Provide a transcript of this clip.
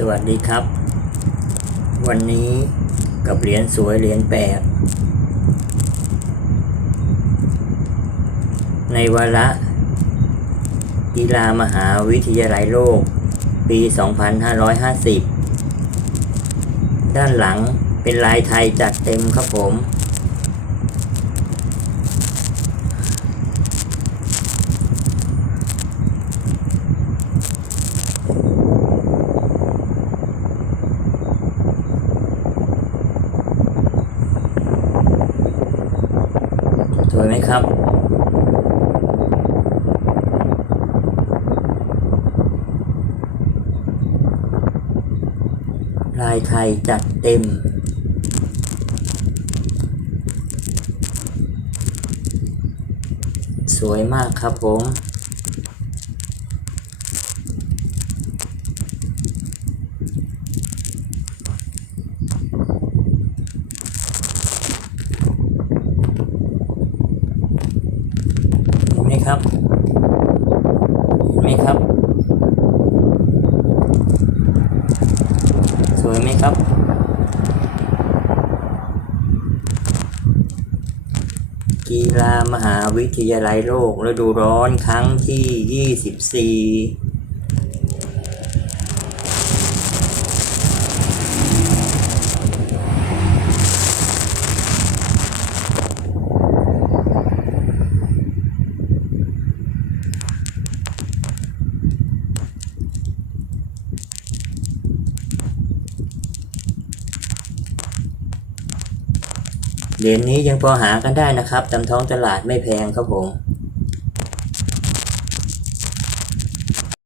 สวัสดีครับ วันนี้กับเหรียญสวยเหรียญแปลกในวาระกีฬามหาวิทยาลัยโลก ปี 2550 ด้านหลังเป็นลายไทยจัดเต็มครับผม วยไหมครับ ลายไทยจัดเต็ม สวยมากครับผม เห็นไหม ครับเห็นไหมครับ สวยไหมครับ กีฬามหาวิทยาลัยโลกฤดูร้อนครั้งที่ 24 เหรียญนี้ยังพอหากันได้นะครับตามท้องตลาดไม่แพงครับผม